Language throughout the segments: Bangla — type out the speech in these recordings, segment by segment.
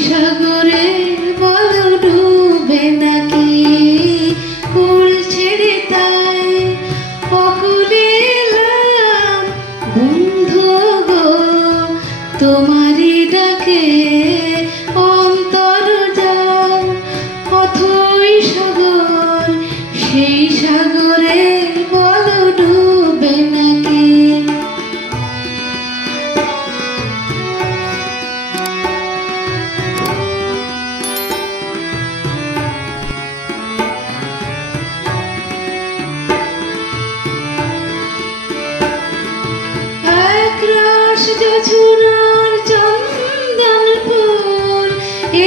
সাগরে বল ডুবে নাকি কুল ছেড়ে তাই অকুলে এলাম বন্ধু গো তোমারই ডাকে অন্তর যাও অথই সাগর সেই সাগরে বল ডুবে নাকি যছুনার চন্দন ফুল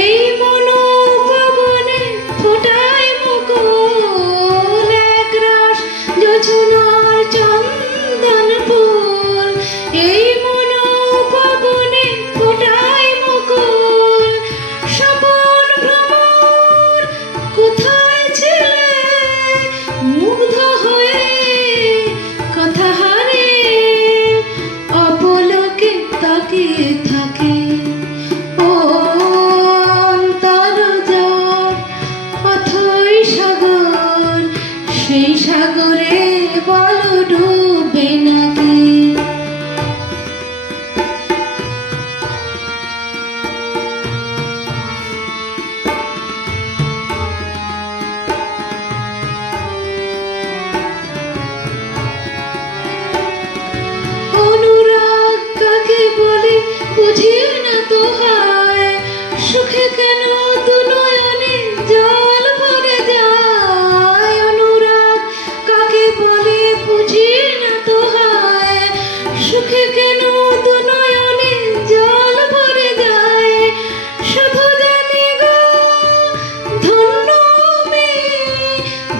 এই মনোপবনে ফোটায় মুকুল একরাশ যছুনার চন্দন ফুল এই মনোপবনে ফোটায় মুকুল স্বপন ভ্রমর কোথায় ছিলে মুগ্ধ হয়ে কথা হারে তাকিয়ে থাকে ও অন্তর যার অথই সাগর সেই সাগরে বল ডুবে নাকি বুঝি না তো হায় সুখে কেন দু নয়নে জল ভরে যায় অনুরাগ কাকে বলে বুঝি না তো হায় সুখে কেন দু নয়নে জল ভরে যায় শুধু জানি গো ধন্য আমি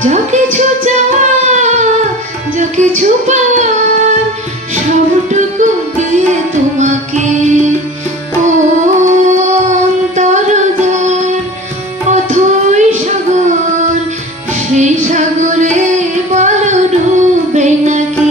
যা কিছু চাওয়া যা কিছু পাওয়ার সবটুকু দিয়ে তোমাকে সেই সাগরে বল ডুবে নাকি